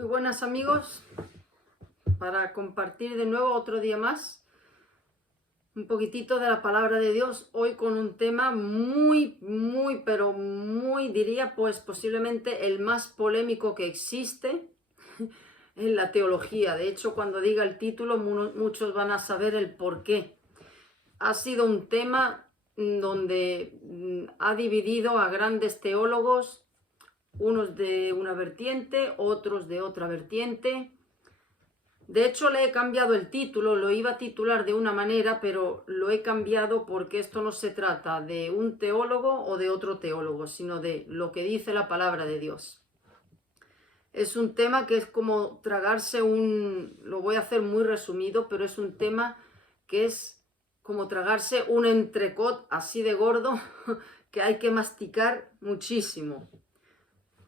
Muy buenas amigos, para compartir de nuevo otro día más un poquitito de la palabra de Dios, hoy con un tema pero muy, diría, pues posiblemente el más polémico que existe en la teología. De hecho, cuando diga el título, muchos van a saber el por qué. Ha sido un tema donde ha dividido a grandes teólogos, unos de una vertiente, otros de otra vertiente. De hecho, le he cambiado el título, lo iba a titular de una manera, pero lo he cambiado porque esto no se trata de un teólogo o de otro teólogo, sino de lo que dice la palabra de Dios. Es un tema que es como tragarse lo voy a hacer muy resumido, pero es un tema que es como tragarse un entrecot así de gordo que hay que masticar muchísimo.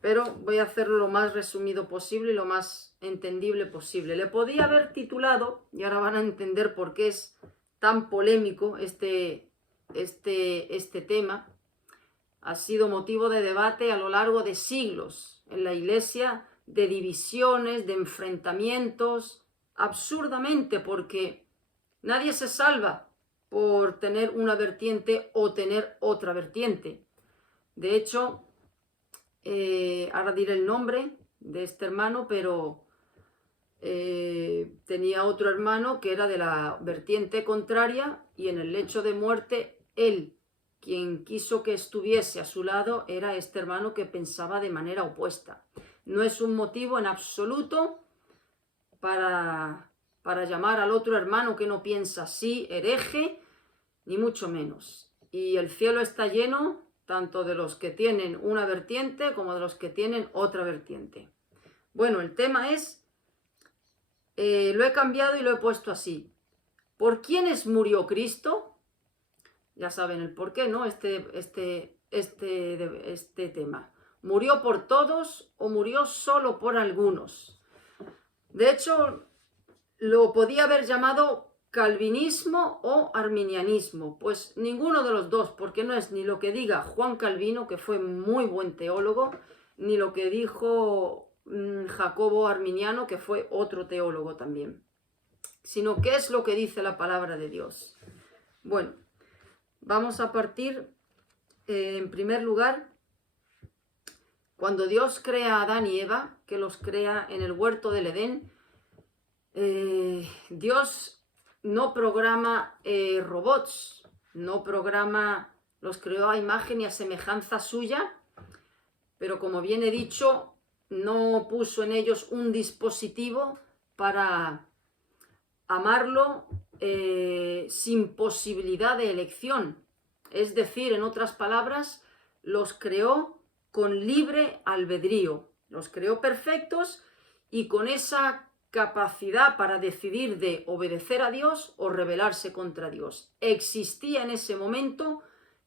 Pero voy a hacerlo lo más resumido posible y lo más entendible posible. Le podía haber titulado, y ahora van a entender por qué es tan polémico este tema. Ha sido motivo de debate a lo largo de siglos en la Iglesia, de divisiones, de enfrentamientos, absurdamente, porque nadie se salva por tener una vertiente o tener otra vertiente. De hecho, ahora diré el nombre de este hermano, pero tenía otro hermano que era de la vertiente contraria y en el lecho de muerte él, quien quiso que estuviese a su lado, era este hermano que pensaba de manera opuesta. No es un motivo en absoluto para llamar al otro hermano que no piensa así hereje, ni mucho menos. Y el cielo está lleno tanto de los que tienen una vertiente como de los que tienen otra vertiente. Bueno, el tema es, lo he cambiado y lo he puesto así. ¿Por quiénes murió Cristo? Ya saben el por qué, ¿no? Este tema. ¿Murió por todos o murió solo por algunos? De hecho, lo podía haber llamado calvinismo o arminianismo, pues ninguno de los dos, porque no es ni lo que diga Juan Calvino, que fue muy buen teólogo, ni lo que dijo Jacobo Arminiano, que fue otro teólogo también, sino qué es lo que dice la palabra de Dios. Bueno, vamos a partir, en primer lugar, cuando Dios crea a Adán y Eva, que los crea en el huerto del Edén, Dios no programa robots, no programa, los creó a imagen y a semejanza suya, pero como bien he dicho, no puso en ellos un dispositivo para amarlo sin posibilidad de elección. Es decir, en otras palabras, los creó con libre albedrío, los creó perfectos y con esa capacidad para decidir de obedecer a Dios o rebelarse contra Dios. Existía en ese momento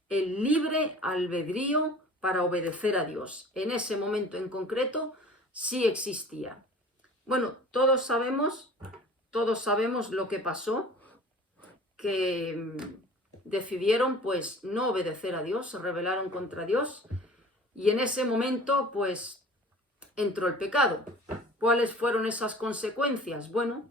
el libre albedrío para obedecer a Dios. En ese momento en concreto sí existía. Bueno, todos sabemos lo que pasó, que decidieron pues no obedecer a Dios, se rebelaron contra Dios y en ese momento pues entró el pecado. ¿Cuáles fueron esas consecuencias? Bueno,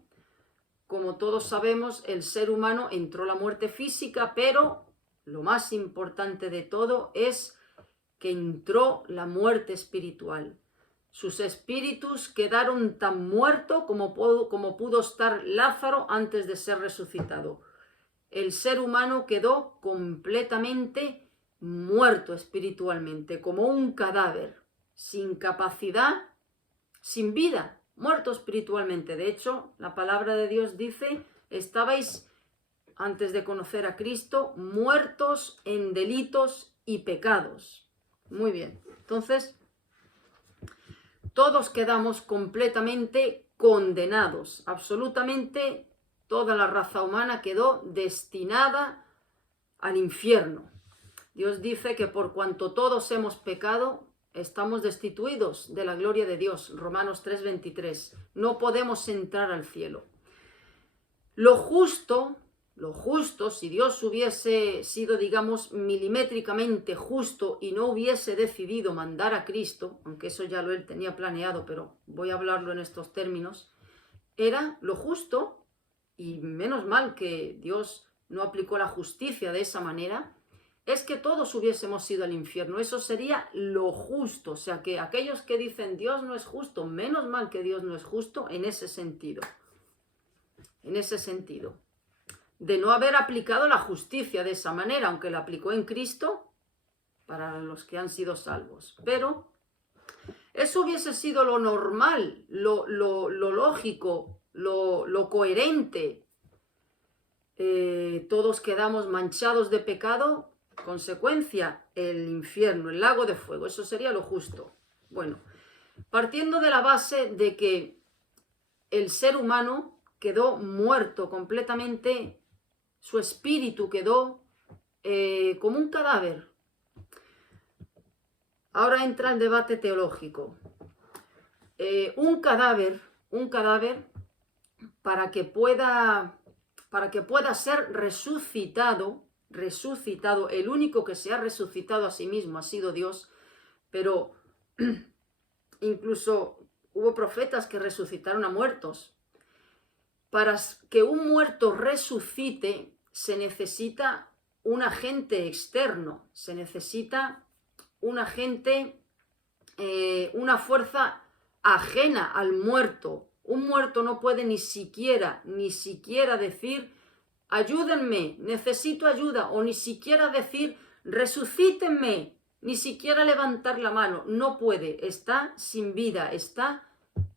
como todos sabemos, el ser humano entró la muerte física, pero lo más importante de todo es que entró la muerte espiritual. Sus espíritus quedaron tan muertos como pudo estar Lázaro antes de ser resucitado. El ser humano quedó completamente muerto espiritualmente, como un cadáver, sin capacidad, sin vida, muerto espiritualmente. De hecho, la palabra de Dios dice, estabais, antes de conocer a Cristo, muertos en delitos y pecados. Muy bien, entonces, todos quedamos completamente condenados, absolutamente toda la raza humana quedó destinada al infierno. Dios dice que por cuanto todos hemos pecado, estamos destituidos de la gloria de Dios. Romanos 3:23. No podemos entrar al cielo. Lo justo Lo justo, si Dios hubiese sido, digamos, milimétricamente justo y no hubiese decidido mandar a Cristo, aunque eso ya él tenía planeado, pero voy a hablarlo en estos términos, era lo justo, y menos mal que Dios no aplicó la justicia de esa manera, es que todos hubiésemos ido al infierno. Eso sería lo justo. O sea, que aquellos que dicen Dios no es justo, menos mal que Dios no es justo en ese sentido. En ese sentido. De no haber aplicado la justicia de esa manera, aunque la aplicó en Cristo para los que han sido salvos. Pero eso hubiese sido lo normal, lo lógico, lo coherente. Todos quedamos manchados de pecado, consecuencia, el infierno, el lago de fuego. Eso sería lo justo. Bueno, partiendo de la base de que el ser humano quedó muerto completamente, su espíritu quedó como un cadáver. Ahora entra el debate teológico. Un cadáver, para que pueda ser resucitado, el único que se ha resucitado a sí mismo ha sido Dios, pero incluso hubo profetas que resucitaron a muertos. Para que un muerto resucite se necesita un agente externo, se necesita un agente, una fuerza ajena al muerto. Un muerto no puede ni siquiera decir ayúdenme, necesito ayuda, o ni siquiera decir resucítenme, ni siquiera levantar la mano. No puede, está sin vida, está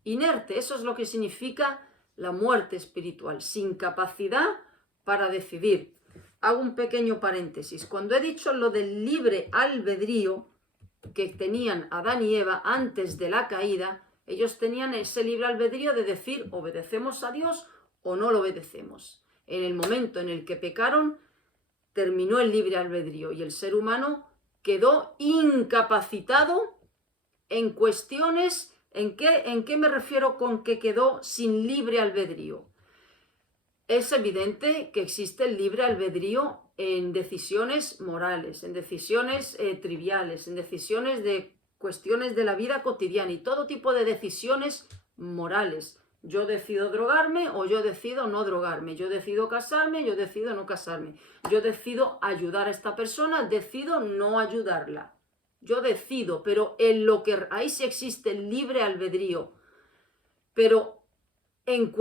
inerte. Eso es lo que significa la muerte espiritual, sin capacidad para decidir. Hago un pequeño paréntesis. Cuando he dicho lo del libre albedrío que tenían Adán y Eva antes de la caída, ellos tenían ese libre albedrío de decir obedecemos a Dios o no lo obedecemos. En el momento en el que pecaron, terminó el libre albedrío y el ser humano quedó incapacitado en cuestiones. ¿En qué me refiero con que quedó sin libre albedrío? Es evidente que existe el libre albedrío en decisiones morales, en decisiones triviales, en decisiones de cuestiones de la vida cotidiana y todo tipo de decisiones morales. Yo decido drogarme o yo decido no drogarme, yo decido casarme, yo decido no casarme, yo decido ayudar a esta persona, decido no ayudarla. Yo decido, pero en lo que ahí sí existe el libre albedrío. Pero en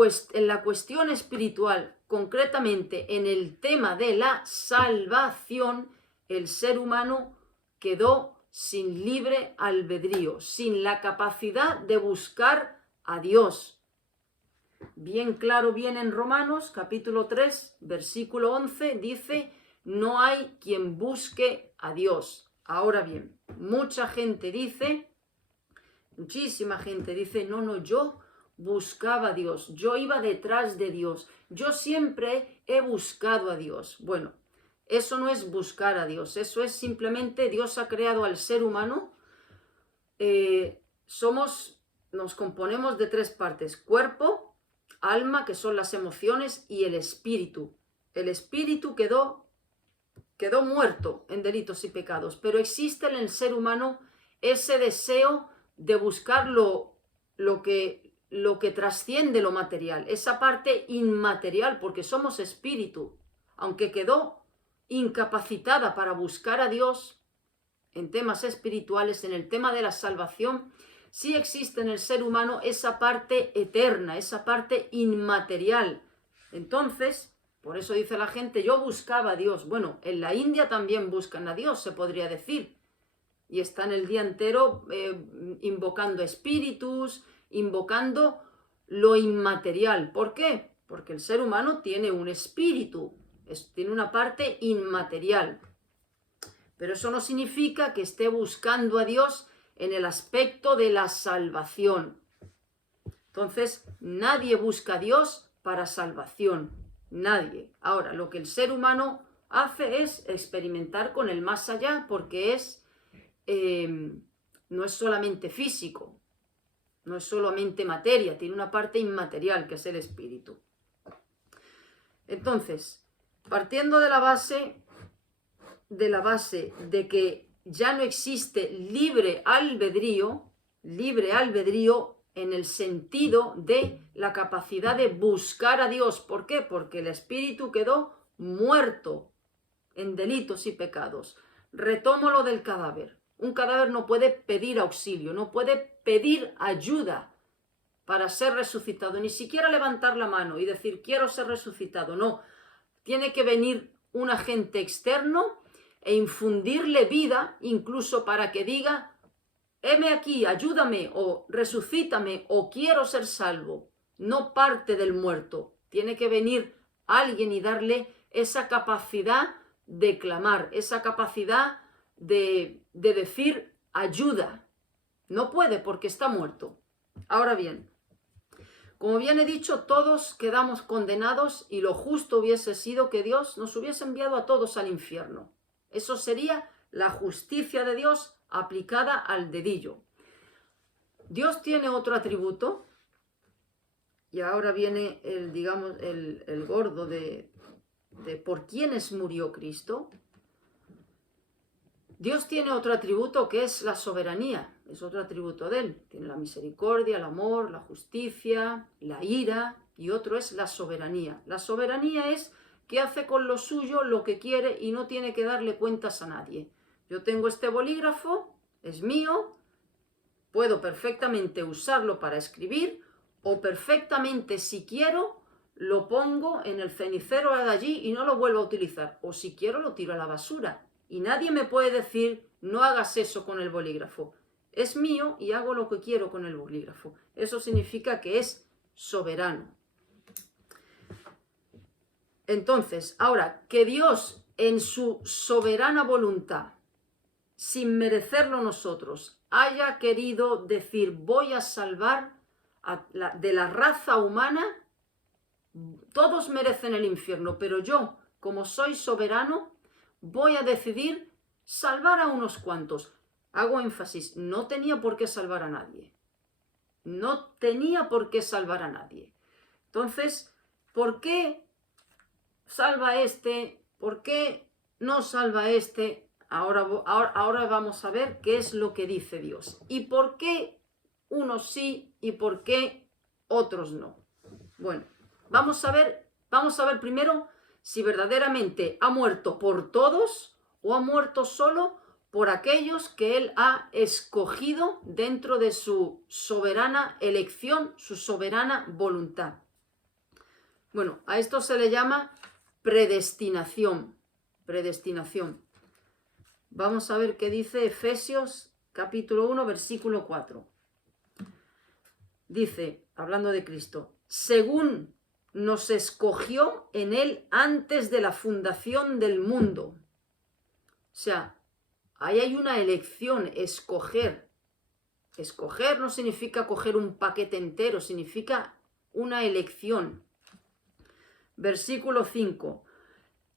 la cuestión espiritual, concretamente en el tema de la salvación, el ser humano quedó sin libre albedrío, sin la capacidad de buscar a Dios. Bien claro viene en Romanos, capítulo 3, versículo 11, dice, no hay quien busque a Dios. Ahora bien, mucha gente dice, muchísima gente dice, no, yo buscaba a Dios, yo iba detrás de Dios, yo siempre he buscado a Dios. Bueno, eso no es buscar a Dios, eso es simplemente Dios ha creado al ser humano. Nos componemos de tres partes: cuerpo, alma, que son las emociones, y el espíritu. El espíritu quedó muerto en delitos y pecados, pero existe en el ser humano ese deseo de buscar lo que trasciende lo material, esa parte inmaterial, porque somos espíritu. Aunque quedó incapacitada para buscar a Dios en temas espirituales, en el tema de la salvación, sí existe en el ser humano esa parte eterna, esa parte inmaterial. Entonces, por eso dice la gente, yo buscaba a Dios. Bueno, en la India también buscan a Dios, se podría decir. Y están el día entero invocando espíritus, invocando lo inmaterial. ¿Por qué? Porque el ser humano tiene un espíritu, tiene una parte inmaterial. Pero eso no significa que esté buscando a Dios en el aspecto de la salvación. Entonces, nadie busca a Dios para salvación. Nadie. Ahora, lo que el ser humano hace es experimentar con el más allá, porque no es solamente físico, no es solamente materia, tiene una parte inmaterial que es el espíritu. Entonces, Partiendo de la base de que ya no existe libre albedrío en el sentido de la capacidad de buscar a Dios. ¿Por qué? Porque el espíritu quedó muerto en delitos y pecados. Retomo lo del cadáver. Un cadáver no puede pedir auxilio, no puede pedir ayuda para ser resucitado, ni siquiera levantar la mano y decir quiero ser resucitado. No, tiene que venir un agente externo e infundirle vida, incluso para que diga heme aquí, ayúdame, o resucítame, o quiero ser salvo. No parte del muerto. Tiene que venir alguien y darle esa capacidad de clamar, esa capacidad de decir ayuda. No puede porque está muerto. Ahora bien, como bien he dicho, todos quedamos condenados y lo justo hubiese sido que Dios nos hubiese enviado a todos al infierno. Eso sería la justicia de Dios aplicada al dedillo. Dios tiene otro atributo, y ahora viene el gordo de por quiénes murió Cristo. Dios tiene otro atributo que es la soberanía, es otro atributo de Él. Tiene la misericordia, el amor, la justicia, la ira, y otro es la soberanía. La soberanía es que hace con lo suyo lo que quiere y no tiene que darle cuentas a nadie. Yo tengo este bolígrafo, es mío, puedo perfectamente usarlo para escribir o perfectamente, si quiero, lo pongo en el cenicero de allí y no lo vuelvo a utilizar. O si quiero, lo tiro a la basura. Y nadie me puede decir, no hagas eso con el bolígrafo. Es mío y hago lo que quiero con el bolígrafo. Eso significa que es soberano. Entonces, ahora, que Dios en su soberana voluntad, sin merecerlo nosotros, haya querido decir voy a salvar de la raza humana, todos merecen el infierno, pero yo, como soy soberano, voy a decidir salvar a unos cuantos. Hago énfasis, no tenía por qué salvar a nadie. No tenía por qué salvar a nadie. Entonces, ¿por qué salva este? ¿Por qué no salva este? Ahora vamos a ver qué es lo que dice Dios. ¿Y por qué unos sí y por qué otros no? Bueno, vamos a ver primero si verdaderamente ha muerto por todos o ha muerto solo por aquellos que Él ha escogido dentro de su soberana elección, su soberana voluntad. Bueno, a esto se le llama predestinación. Predestinación. Vamos a ver qué dice Efesios capítulo 1, versículo 4. Dice, hablando de Cristo, según nos escogió en Él antes de la fundación del mundo. O sea, ahí hay una elección, escoger. Escoger no significa coger un paquete entero, significa una elección. Versículo 5.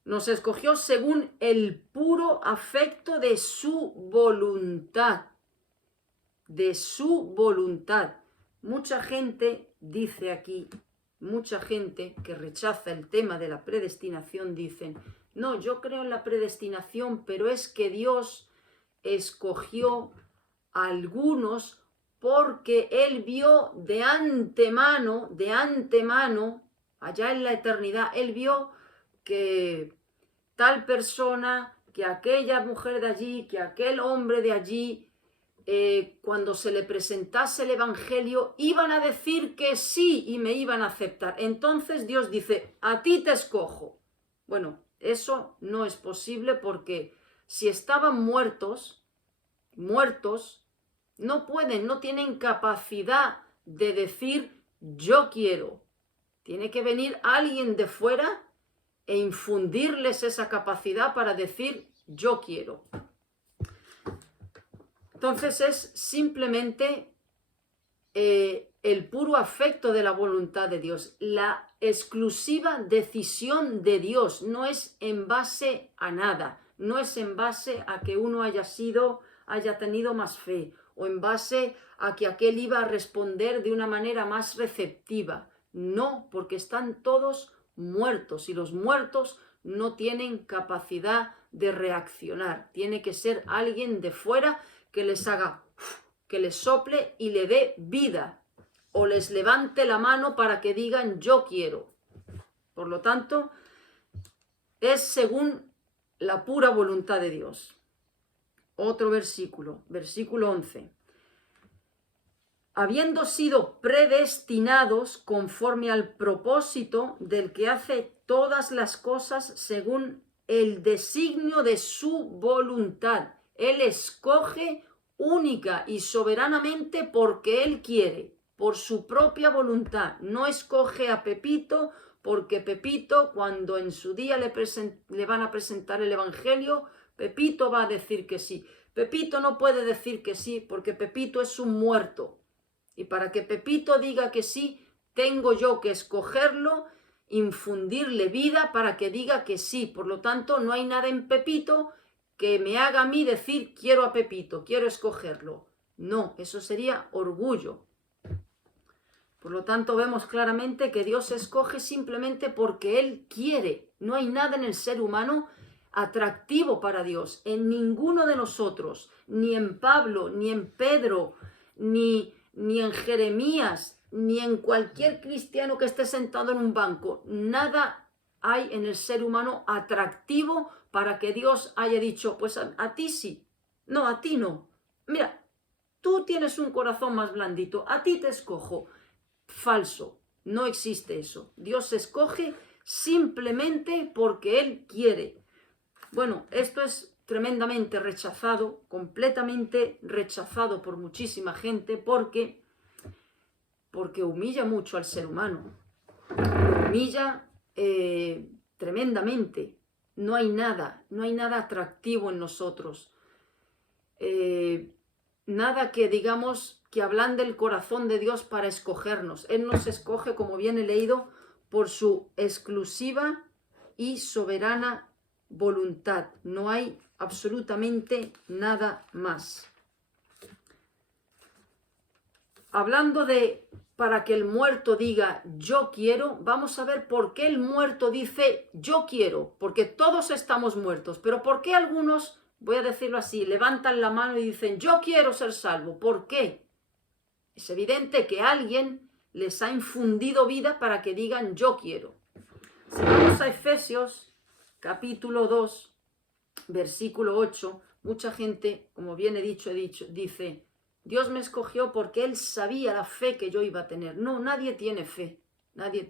Nos escogió según el puro afecto de su voluntad. De su voluntad. Mucha gente dice aquí, mucha gente que rechaza el tema de la predestinación dicen, no, yo creo en la predestinación, pero es que Dios escogió a algunos porque Él vio de antemano, allá en la eternidad, Él vio que tal persona, que aquella mujer de allí, que aquel hombre de allí, cuando se le presentase el Evangelio, iban a decir que sí y me iban a aceptar. Entonces Dios dice, a ti te escojo. Bueno, eso no es posible porque si estaban muertos, no pueden, no tienen capacidad de decir yo quiero. Tiene que venir alguien de fuera e infundirles esa capacidad para decir yo quiero. Entonces es simplemente el puro afecto de la voluntad de Dios, la exclusiva decisión de Dios, no es en base a nada, no es en base a que uno haya tenido más fe o en base a que aquel iba a responder de una manera más receptiva. No, porque están todos muertos y los muertos no tienen capacidad de reaccionar. Tiene que ser alguien de fuera que les haga, que les sople y le dé vida, o les levante la mano para que digan yo quiero. Por lo tanto, es según la pura voluntad de Dios. Otro versículo, versículo 11. Habiendo sido predestinados conforme al propósito del que hace todas las cosas según el designio de su voluntad. Él escoge única y soberanamente porque Él quiere, por su propia voluntad. No escoge a Pepito porque Pepito, cuando en su día le van a presentar el Evangelio, Pepito va a decir que sí. Pepito no puede decir que sí porque Pepito es un muerto. Y para que Pepito diga que sí, tengo yo que escogerlo, infundirle vida para que diga que sí. Por lo tanto, no hay nada en Pepito que me haga a mí decir quiero a Pepito, quiero escogerlo. No, eso sería orgullo. Por lo tanto, vemos claramente que Dios escoge simplemente porque Él quiere. No hay nada en el ser humano atractivo para Dios, en ninguno de nosotros, ni en Pablo, ni en Pedro, ni en Jeremías, ni en cualquier cristiano que esté sentado en un banco. Nada hay en el ser humano atractivo para que Dios haya dicho, pues a ti sí, no, a ti no. Mira, tú tienes un corazón más blandito, a ti te escojo. Falso, no existe eso. Dios escoge simplemente porque Él quiere. Bueno, esto es tremendamente rechazado, completamente rechazado por muchísima gente porque humilla mucho al ser humano. Lo humilla tremendamente. No hay nada atractivo en nosotros. Nada que digamos que ablande el corazón de Dios para escogernos. Él nos escoge, como viene leído, por su exclusiva y soberana voluntad. No hay absolutamente nada más. Hablando de para que el muerto diga yo quiero, vamos a ver por qué el muerto dice yo quiero, porque todos estamos muertos, pero por qué algunos, voy a decirlo así, levantan la mano y dicen yo quiero ser salvo. ¿Por qué? Es evidente que alguien les ha infundido vida para que digan yo quiero. Si vamos a Efesios capítulo 2, versículo 8, mucha gente, como bien he dicho, dice, Dios me escogió porque Él sabía la fe que yo iba a tener. No, nadie tiene fe.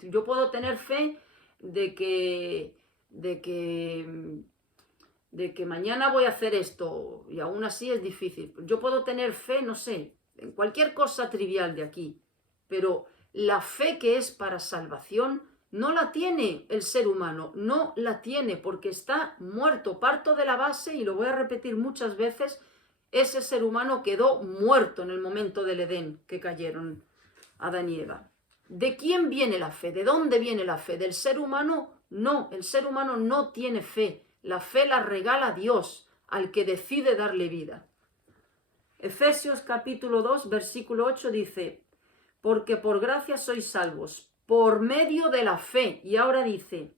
Yo puedo tener fe de que mañana voy a hacer esto y aún así es difícil. Yo puedo tener fe, no sé, en cualquier cosa trivial de aquí, pero la fe que es para salvación no la tiene el ser humano, no la tiene porque está muerto. Parto de la base, y lo voy a repetir muchas veces, ese ser humano quedó muerto en el momento del Edén que cayeron Adán y Eva. ¿De quién viene la fe? ¿De dónde viene la fe? ¿Del ser humano? No, el ser humano no tiene fe. La fe la regala Dios al que decide darle vida. Efesios capítulo 2, versículo 8 dice, porque por gracia sois salvos, por medio de la fe. Y ahora dice,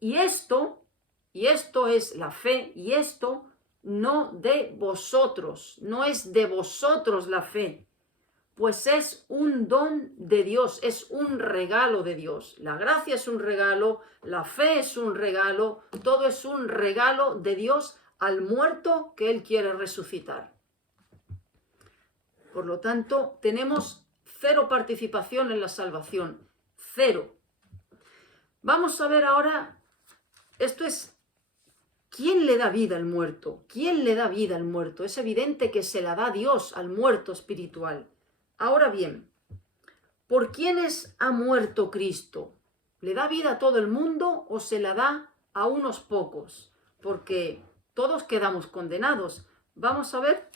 y esto es la fe, y esto no de vosotros, no es de vosotros la fe, pues es un don de Dios, es un regalo de Dios. La gracia es un regalo, la fe es un regalo, todo es un regalo de Dios al muerto que Él quiere resucitar. Por lo tanto, tenemos cero participación en la salvación, cero. Vamos a ver ahora, esto es, ¿quién le da vida al muerto? ¿Quién le da vida al muerto? Es evidente que se la da Dios al muerto espiritual. Ahora bien, ¿por quiénes ha muerto Cristo? ¿Le da vida a todo el mundo o se la da a unos pocos? Porque todos quedamos condenados. Vamos a ver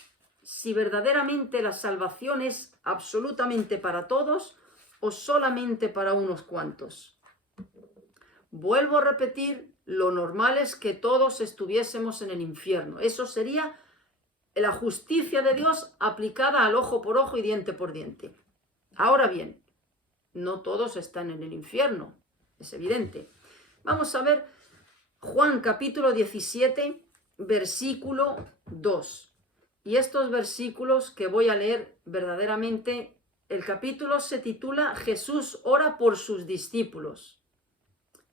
si verdaderamente la salvación es absolutamente para todos o solamente para unos cuantos. Vuelvo a repetir, lo normal es que todos estuviésemos en el infierno. Eso sería la justicia de Dios aplicada al ojo por ojo y diente por diente. Ahora bien, no todos están en el infierno, es evidente. Vamos a ver Juan capítulo 17, versículo 2. Y estos versículos que voy a leer verdaderamente, el capítulo se titula Jesús ora por sus discípulos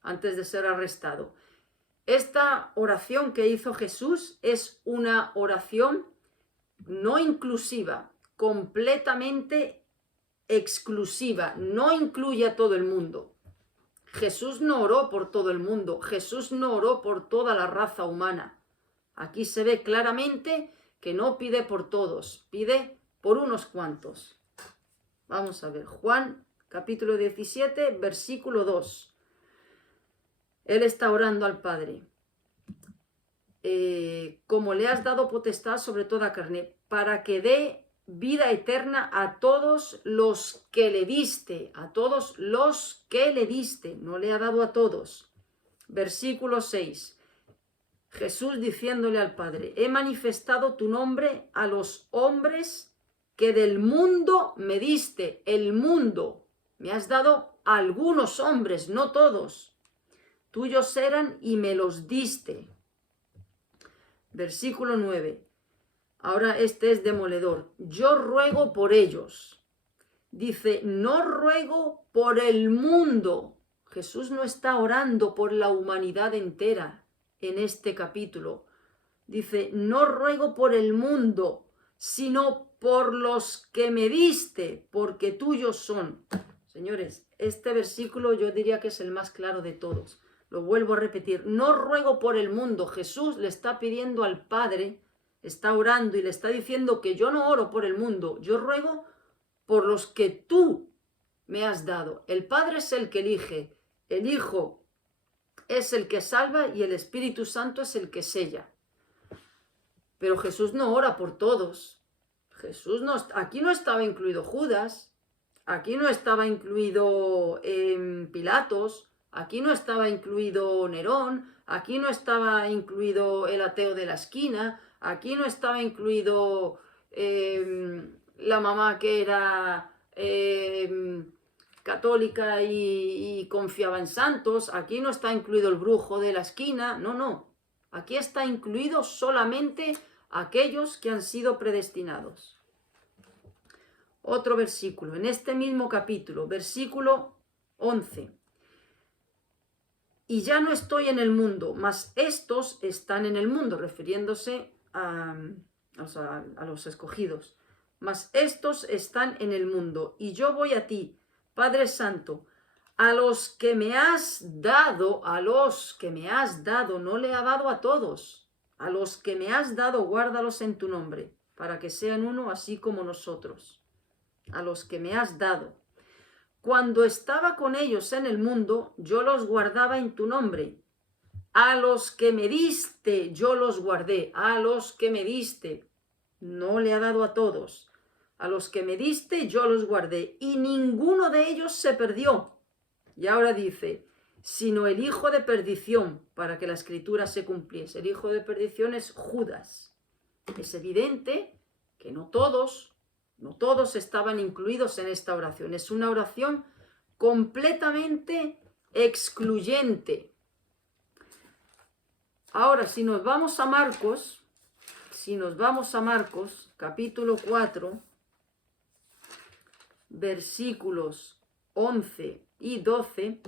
antes de ser arrestado. Esta oración que hizo Jesús es una oración no inclusiva, completamente exclusiva, no incluye a todo el mundo. Jesús no oró por todo el mundo, Jesús no oró por toda la raza humana. Aquí se ve claramente que no pide por todos, pide por unos cuantos. Vamos a ver, Juan capítulo 17, versículo 2. Él está orando al Padre. Como le has dado potestad sobre toda carne, para que dé vida eterna a todos los que le diste, a todos los que le diste, no le ha dado a todos. Versículo 6. Jesús diciéndole al Padre, he manifestado tu nombre a los hombres que del mundo me diste, el mundo, me has dado a algunos hombres, no todos, tuyos eran y me los diste. Versículo 9. Ahora este es demoledor. Yo ruego por ellos. Dice, no ruego por el mundo. Jesús no está orando por la humanidad entera en este capítulo. Dice, no ruego por el mundo, sino por los que me diste, porque tuyos son. Señores, este versículo yo diría que es el más claro de todos. Lo vuelvo a repetir, no ruego por el mundo. Jesús le está pidiendo al Padre, está orando y le está diciendo que yo no oro por el mundo, yo ruego por los que tú me has dado. El Padre es el que elige, el Hijo es el que salva y el Espíritu Santo es el que sella. Pero Jesús no ora por todos. Jesús no, aquí no estaba incluido Judas, aquí no estaba incluido Pilatos, aquí no estaba incluido Nerón, aquí no estaba incluido el ateo de la esquina, aquí no estaba incluido la mamá que era católica y confiaba en santos, aquí no está incluido el brujo de la esquina, no. Aquí está incluido solamente aquellos que han sido predestinados. Otro versículo, en este mismo capítulo, versículo 11. Y ya no estoy en el mundo, mas estos están en el mundo, refiriéndose a los escogidos. Mas estos están en el mundo, y yo voy a ti, Padre Santo, a los que me has dado, no le ha dado a todos, a los que me has dado, guárdalos en tu nombre, para que sean uno así como nosotros. A los que me has dado. Cuando estaba con ellos en el mundo, yo los guardaba en tu nombre. A los que me diste, yo los guardé. A los que me diste, no le ha dado a todos. A los que me diste, yo los guardé. Y ninguno de ellos se perdió. Y ahora dice, sino el hijo de perdición, para que la escritura se cumpliese. El hijo de perdición es Judas. Es evidente que no todos estaban incluidos en esta oración. Es una oración completamente excluyente. Ahora, si nos vamos a Marcos, capítulo 4, versículos 11 y 12,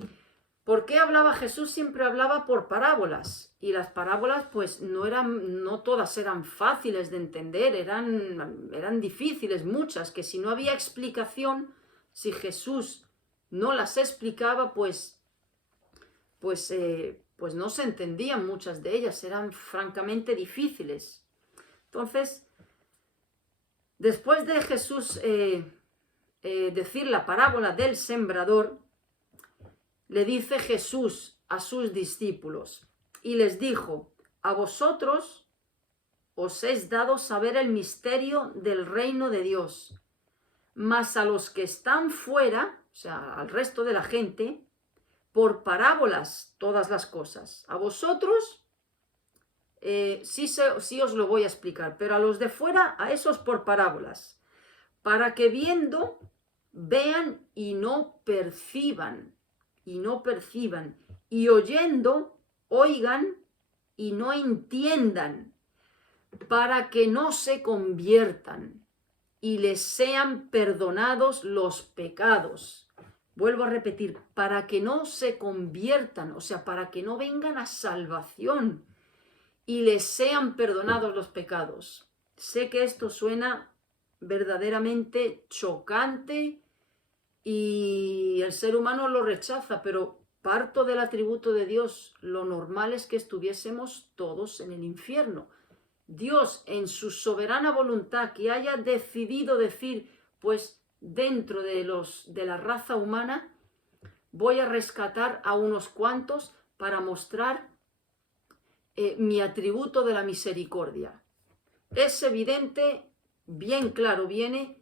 ¿por qué hablaba Jesús? Siempre hablaba por parábolas. Y las parábolas, pues, no todas eran fáciles de entender, eran difíciles, muchas, que si no había explicación, si Jesús no las explicaba, pues no se entendían muchas de ellas, eran francamente difíciles. Entonces, después de Jesús decir la parábola del sembrador, le dice Jesús a sus discípulos y les dijo, a vosotros os es dado saber el misterio del reino de Dios, mas a los que están fuera, o sea, al resto de la gente, por parábolas todas las cosas. A vosotros sí os lo voy a explicar, pero a los de fuera, a esos por parábolas, para que viendo, vean y no perciban, y oyendo oigan y no entiendan, para que no se conviertan y les sean perdonados los pecados. Vuelvo a repetir, para que no se conviertan, o sea, para que no vengan a salvación y les sean perdonados los pecados. Sé que esto suena verdaderamente chocante y el ser humano lo rechaza, pero parto del atributo de Dios. Lo normal es que estuviésemos todos en el infierno. Dios, en su soberana voluntad, que haya decidido decir, pues dentro de la raza humana, voy a rescatar a unos cuantos para mostrar mi atributo de la misericordia. Es evidente, bien claro viene,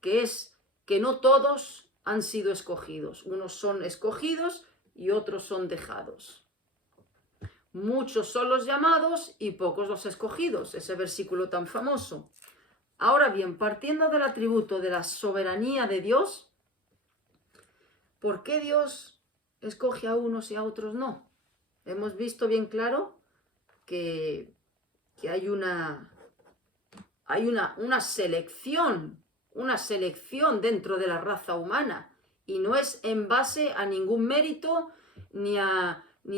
que es que no todos han sido escogidos. Unos son escogidos y otros son dejados. Muchos son los llamados y pocos los escogidos, ese versículo tan famoso. Ahora bien, partiendo del atributo de la soberanía de Dios, ¿por qué Dios escoge a unos y a otros no? Hemos visto bien claro que hay una selección dentro de la raza humana, y no es en base a ningún mérito, ni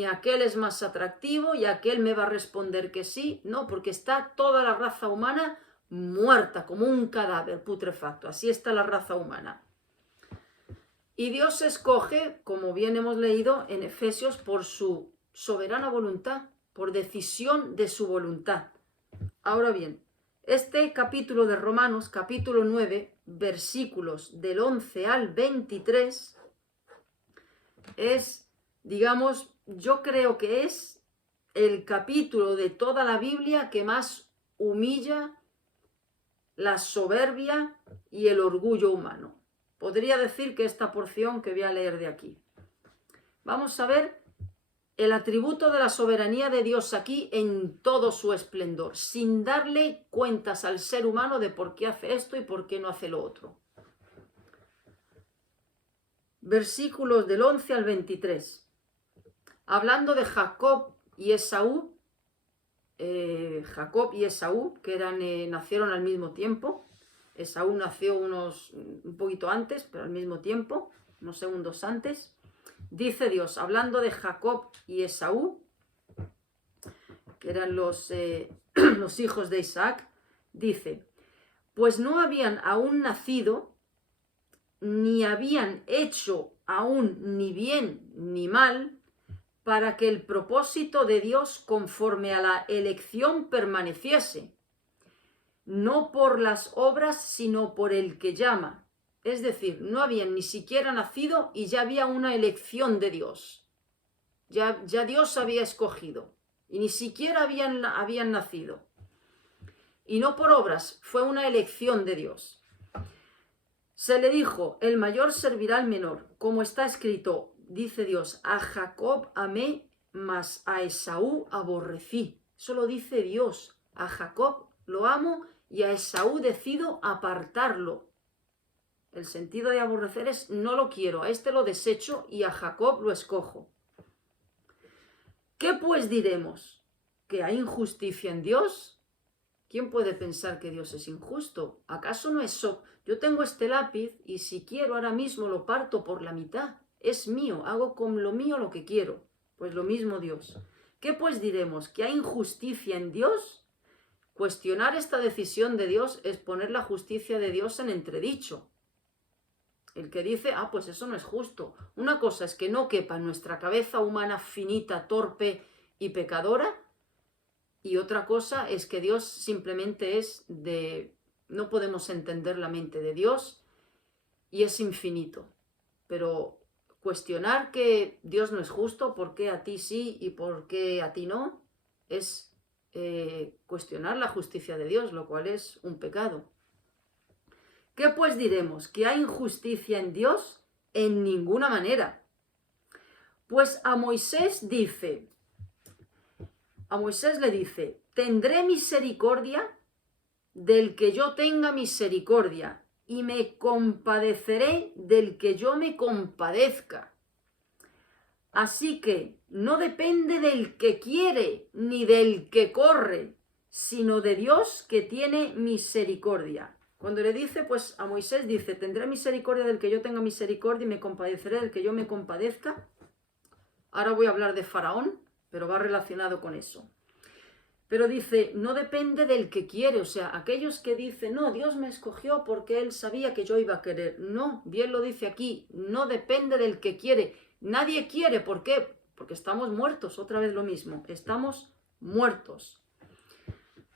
aquel es más atractivo y aquel me va a responder que sí, no, porque está toda la raza humana muerta como un cadáver putrefacto, así está la raza humana. Y Dios escoge, como bien hemos leído en Efesios, por su soberana voluntad, por decisión de su voluntad. Ahora bien, este capítulo de Romanos, capítulo 9, versículos del 11 al 23, es, digamos, yo creo que es el capítulo de toda la Biblia que más humilla la soberbia y el orgullo humano. Podría decir que esta porción que voy a leer de aquí. Vamos a ver el atributo de la soberanía de Dios aquí en todo su esplendor, sin darle cuentas al ser humano de por qué hace esto y por qué no hace lo otro. Versículos del 11 al 23. Hablando de Jacob y Esaú, que nacieron al mismo tiempo. Esaú nació un poquito antes, pero al mismo tiempo, unos segundos antes. Dice Dios, hablando de Jacob y Esaú, que eran los hijos de Isaac, dice, pues no habían aún nacido, ni habían hecho aún ni bien ni mal, para que el propósito de Dios conforme a la elección permaneciese, no por las obras, sino por el que llama. Es decir, no habían ni siquiera nacido y ya había una elección de Dios. Ya Dios había escogido y ni siquiera habían nacido. Y no por obras, fue una elección de Dios. Se le dijo, el mayor servirá al menor, como está escrito, dice Dios, a Jacob amé, mas a Esaú aborrecí. Eso lo dice Dios. A Jacob lo amo y a Esaú decido apartarlo. El sentido de aborrecer es no lo quiero, a este lo desecho y a Jacob lo escojo. ¿Qué pues diremos? ¿Que hay injusticia en Dios? ¿Quién puede pensar que Dios es injusto? ¿Acaso no es eso? Yo tengo este lápiz y si quiero ahora mismo lo parto por la mitad. Es mío, hago con lo mío lo que quiero. Pues lo mismo Dios. ¿Qué pues diremos? ¿Que hay injusticia en Dios? Cuestionar esta decisión de Dios es poner la justicia de Dios en entredicho. El que dice, pues eso no es justo. Una cosa es que no quepa en nuestra cabeza humana finita, torpe y pecadora, y otra cosa es que Dios simplemente no podemos entender la mente de Dios y es infinito. Pero cuestionar que Dios no es justo, por qué a ti sí y por qué a ti no, es cuestionar la justicia de Dios, lo cual es un pecado. ¿Qué pues diremos? ¿Que hay injusticia en Dios? En ninguna manera. Pues a Moisés le dice, tendré misericordia del que yo tenga misericordia y me compadeceré del que yo me compadezca. Así que no depende del que quiere ni del que corre, sino de Dios que tiene misericordia. Cuando le dice, pues a Moisés dice, tendré misericordia del que yo tenga misericordia y me compadeceré del que yo me compadezca. Ahora voy a hablar de Faraón, pero va relacionado con eso. Pero dice, no depende del que quiere, o sea, aquellos que dicen, no, Dios me escogió porque Él sabía que yo iba a querer. No, bien lo dice aquí, no depende del que quiere. Nadie quiere, ¿por qué? Porque estamos muertos, otra vez lo mismo, estamos muertos.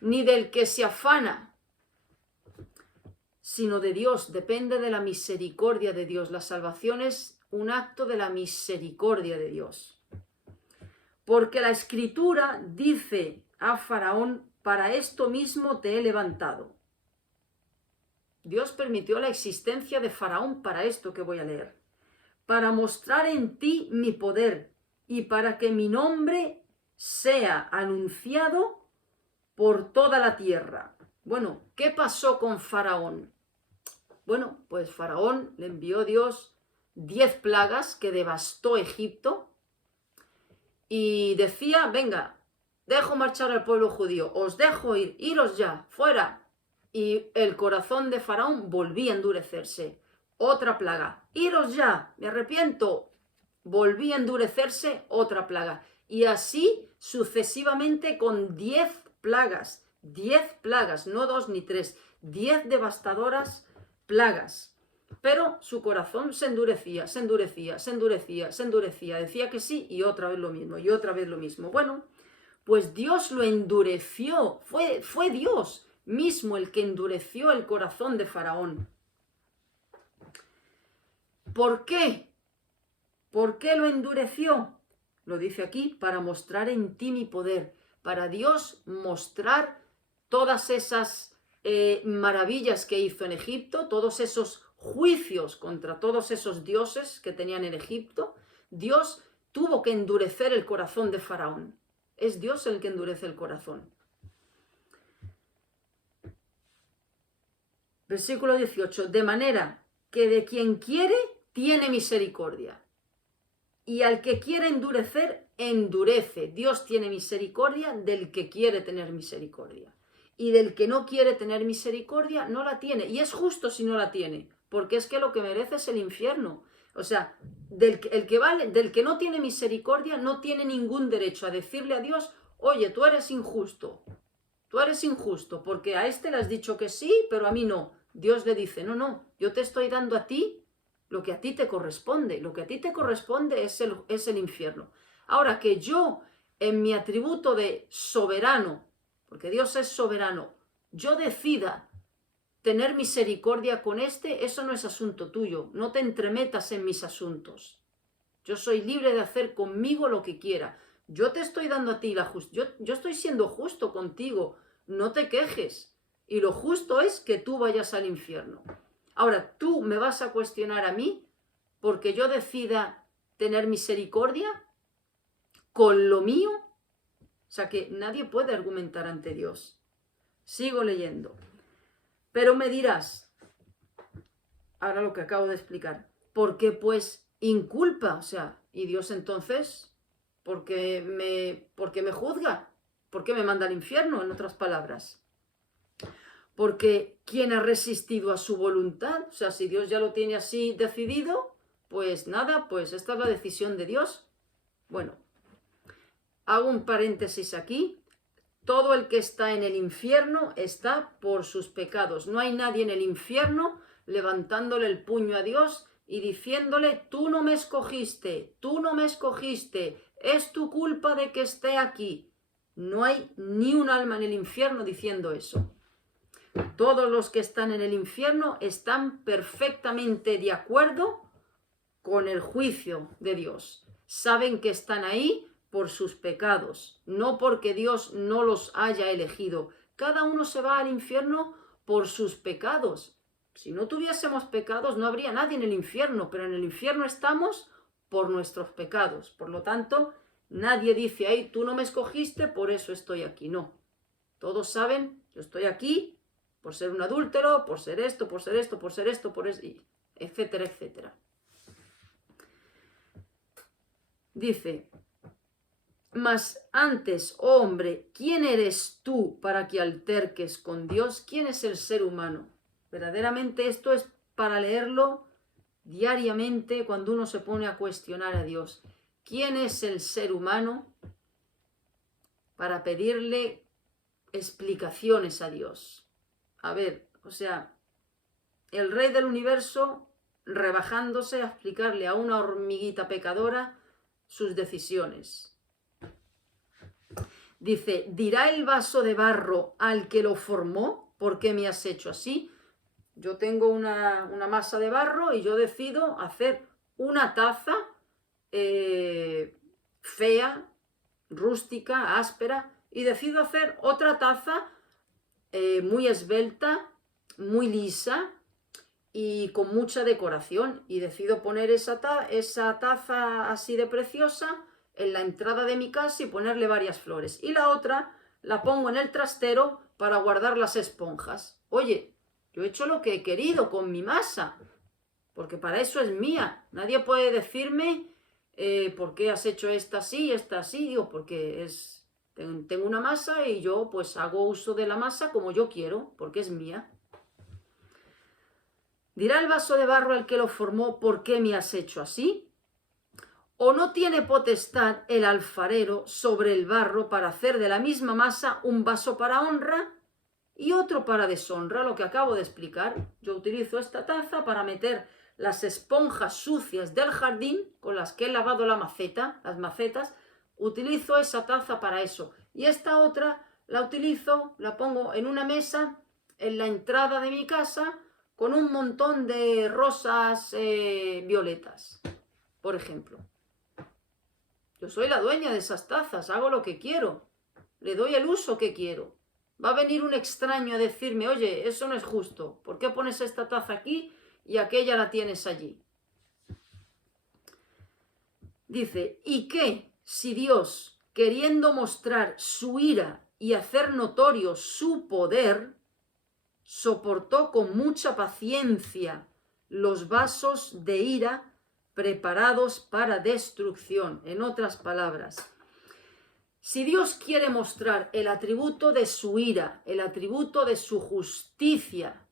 Ni del que se afana, sino de Dios, depende de la misericordia de Dios. La salvación es un acto de la misericordia de Dios. Porque la Escritura dice a Faraón, para esto mismo te he levantado. Dios permitió la existencia de Faraón para esto que voy a leer. Para mostrar en ti mi poder y para que mi nombre sea anunciado por toda la tierra. Bueno, ¿qué pasó con Faraón? Bueno, pues Faraón le envió Dios 10 plagas que devastó Egipto y decía, venga, dejo marchar al pueblo judío, os dejo ir, iros ya, fuera. Y el corazón de Faraón volvía a endurecerse. Otra plaga, iros ya, me arrepiento. Volvía a endurecerse, otra plaga. Y así sucesivamente con 10 plagas, no 2 ni 3, 10 devastadoras plagas. Pero su corazón se endurecía, se endurecía, se endurecía, se endurecía. Decía que sí y otra vez lo mismo, y otra vez lo mismo. Bueno, pues Dios lo endureció. Fue Dios mismo el que endureció el corazón de Faraón. ¿Por qué? ¿Por qué lo endureció? Lo dice aquí, para mostrar en ti mi poder. Para Dios mostrar todas esas maravillas que hizo en Egipto, todos esos juicios contra todos esos dioses que tenían en Egipto. Dios tuvo que endurecer el corazón de Faraón. Es Dios el que endurece el corazón. Versículo 18. De manera que de quien quiere, tiene misericordia. Y al que quiere endurecer, endurece. Dios tiene misericordia del que quiere tener misericordia. Y del que no quiere tener misericordia, no la tiene. Y es justo si no la tiene, porque es que lo que merece es el infierno. O sea, del que no tiene misericordia no tiene ningún derecho a decirle a Dios, oye, tú eres injusto, porque a este le has dicho que sí, pero a mí no. Dios le dice, no, yo te estoy dando a ti lo que a ti te corresponde. Lo que a ti te corresponde es el infierno. Ahora, que yo, en mi atributo de soberano, porque Dios es soberano, yo decida tener misericordia con este, eso no es asunto tuyo. No te entremetas en mis asuntos. Yo soy libre de hacer conmigo lo que quiera. Yo te estoy dando a ti la justicia. Yo estoy siendo justo contigo. No te quejes. Y lo justo es que tú vayas al infierno. Ahora, ¿tú me vas a cuestionar a mí porque yo decida tener misericordia con lo mío? O sea que nadie puede argumentar ante Dios. Sigo leyendo. Pero me dirás, ahora lo que acabo de explicar, ¿por qué pues inculpa? O sea, ¿y Dios entonces por qué me juzga? ¿Por qué me manda al infierno, en otras palabras? Porque ¿quién ha resistido a su voluntad? O sea, si Dios ya lo tiene así decidido, pues nada, pues esta es la decisión de Dios. Bueno, hago un paréntesis aquí. Todo el que está en el infierno está por sus pecados. No hay nadie en el infierno levantándole el puño a Dios y diciéndole, tú no me escogiste, es tu culpa de que esté aquí. No hay ni un alma en el infierno diciendo eso. Todos los que están en el infierno están perfectamente de acuerdo con el juicio de Dios. Saben que están ahí por sus pecados, no porque Dios no los haya elegido. Cada uno se va al infierno por sus pecados. Si no tuviésemos pecados, no habría nadie en el infierno, pero en el infierno estamos por nuestros pecados. Por lo tanto, nadie dice, ay, tú no me escogiste, por eso estoy aquí. No. Todos saben, yo estoy aquí por ser un adúltero, por ser esto, etcétera, etcétera. Dice, mas antes, oh hombre, ¿quién eres tú para que alterques con Dios? ¿Quién es el ser humano? Verdaderamente esto es para leerlo diariamente cuando uno se pone a cuestionar a Dios. ¿Quién es el ser humano para pedirle explicaciones a Dios? A ver, o sea, el rey del universo rebajándose a explicarle a una hormiguita pecadora sus decisiones. Dice, ¿dirá el vaso de barro al que lo formó? ¿Por qué me has hecho así? Yo tengo una masa de barro y yo decido hacer una taza fea, rústica, áspera, y decido hacer otra taza muy esbelta, muy lisa y con mucha decoración. Y decido poner esa taza así de preciosa en la entrada de mi casa y ponerle varias flores. Y la otra la pongo en el trastero para guardar las esponjas. Oye, yo he hecho lo que he querido con mi masa, porque para eso es mía. Nadie puede decirme por qué has hecho esta así, esta así. Digo, porque tengo una masa y yo pues hago uso de la masa como yo quiero, porque es mía. ¿Dirá el vaso de barro al que lo formó, por qué me has hecho así? ¿O no tiene potestad el alfarero sobre el barro para hacer de la misma masa un vaso para honra y otro para deshonra? Lo que acabo de explicar. Yo utilizo esta taza para meter las esponjas sucias del jardín con las que he lavado las macetas. Utilizo esa taza para eso. Y esta otra la pongo en una mesa en la entrada de mi casa con un montón de rosas violetas, por ejemplo. Yo soy la dueña de esas tazas, hago lo que quiero, le doy el uso que quiero. Va a venir un extraño a decirme, oye, eso no es justo, ¿por qué pones esta taza aquí y aquella la tienes allí? Dice, ¿y qué si Dios, queriendo mostrar su ira y hacer notorio su poder, soportó con mucha paciencia los vasos de ira preparados para destrucción? En otras palabras, si Dios quiere mostrar el atributo de su ira, el atributo de su justicia,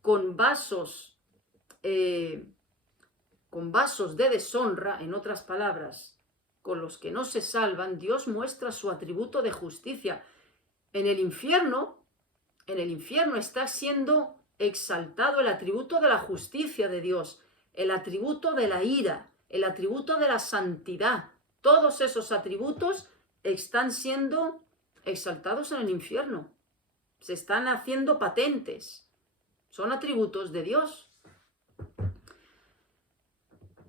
con vasos de deshonra, en otras palabras, con los que no se salvan, Dios muestra su atributo de justicia. En el infierno está siendo exaltado el atributo de la justicia de Dios, el atributo de la ira, el atributo de la santidad. Todos esos atributos están siendo exaltados en el infierno. Se están haciendo patentes. Son atributos de Dios.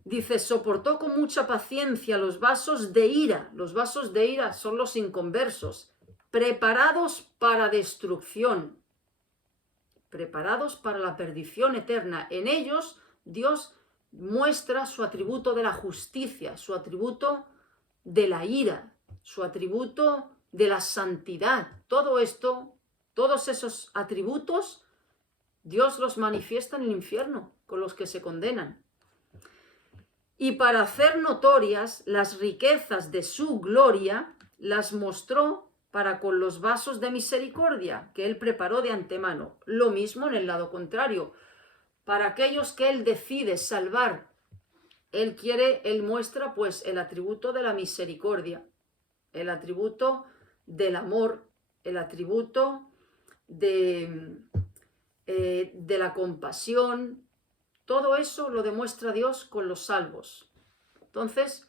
Dice, soportó con mucha paciencia los vasos de ira. Los vasos de ira son los inconversos, preparados para destrucción, preparados para la perdición eterna. En ellos Dios muestra su atributo de la justicia, su atributo de la ira, su atributo de la santidad. Todo esto, todos esos atributos, Dios los manifiesta en el infierno con los que se condenan. Y para hacer notorias las riquezas de su gloria, las mostró para con los vasos de misericordia que Él preparó de antemano. Lo mismo en el lado contrario. Para aquellos que Él decide salvar, Él muestra pues el atributo de la misericordia, el atributo del amor, el atributo de la compasión. Todo eso lo demuestra Dios con los salvos. Entonces,